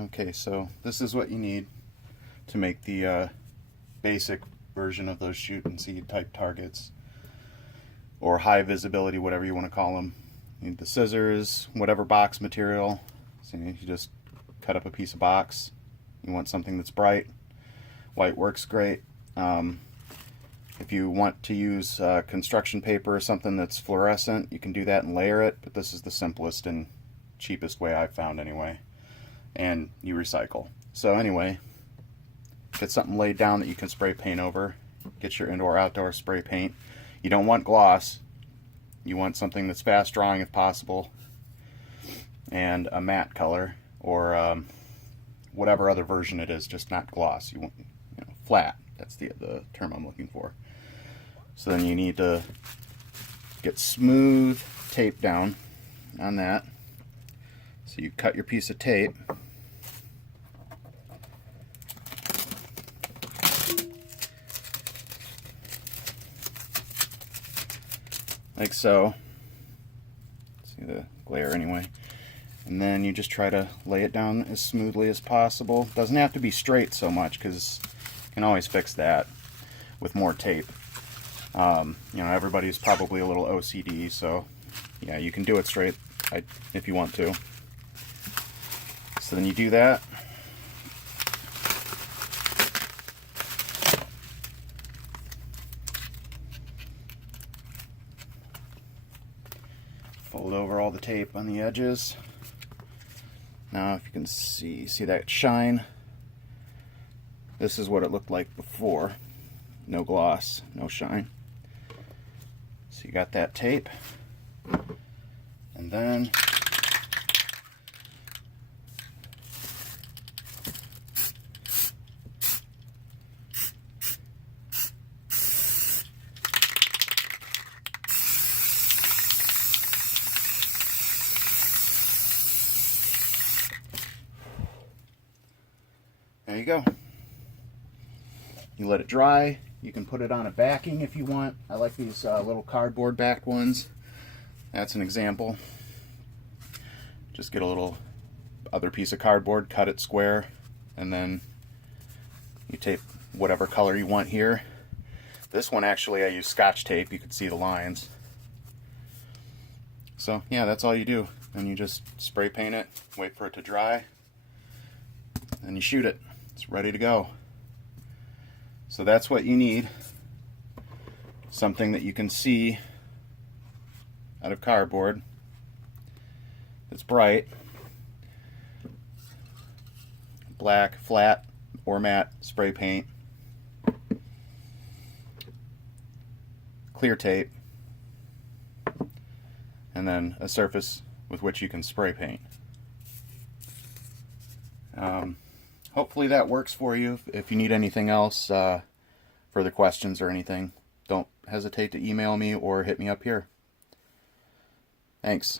Okay, so this is what you need to make the basic version of those shoot and seed type targets, or high visibility, whatever you want to call them. You need the scissors, whatever box material. So you just cut up a piece of box. You want something that's bright. White works great. If you want to use construction paper or something that's fluorescent, you can do that and layer it, but this is the simplest and cheapest way I've found anyway. And you recycle. So anyway, get something laid down that you can spray paint over. Get your indoor-outdoor spray paint. You don't want gloss. You want something that's fast drawing if possible, and a matte color, or whatever other version it is, just not gloss. You want, flat. That's the term I'm looking for. So then you need to get smooth tape down on that. So you cut your piece of tape. Like so. See the glare anyway. And then you just try to lay it down as smoothly as possible. Doesn't have to be straight so much, because you can always fix that with more tape. Everybody's probably a little OCD, so yeah, you can do it straight if you want to. So then you do that. Fold over all the tape on the edges. Now if you can see that shine? This is what it looked like before. No gloss, no shine. So you got that tape. And then there you go. You let it dry. You can put it on a backing if you want. I like these little cardboard backed ones. That's an example. Just get a little other piece of cardboard, cut it square, and then you tape whatever color you want here. This one actually I use Scotch tape. You can see the lines. So yeah, that's all you do. And you just spray paint it, wait for it to dry, and you shoot it. It's ready to go. So that's what you need. Something that you can see out of cardboard. It's bright. Black, flat, or matte spray paint. Clear tape. And then a surface with which you can spray paint. Hopefully that works for you. If you need anything else, further questions or anything, don't hesitate to email me or hit me up here. Thanks.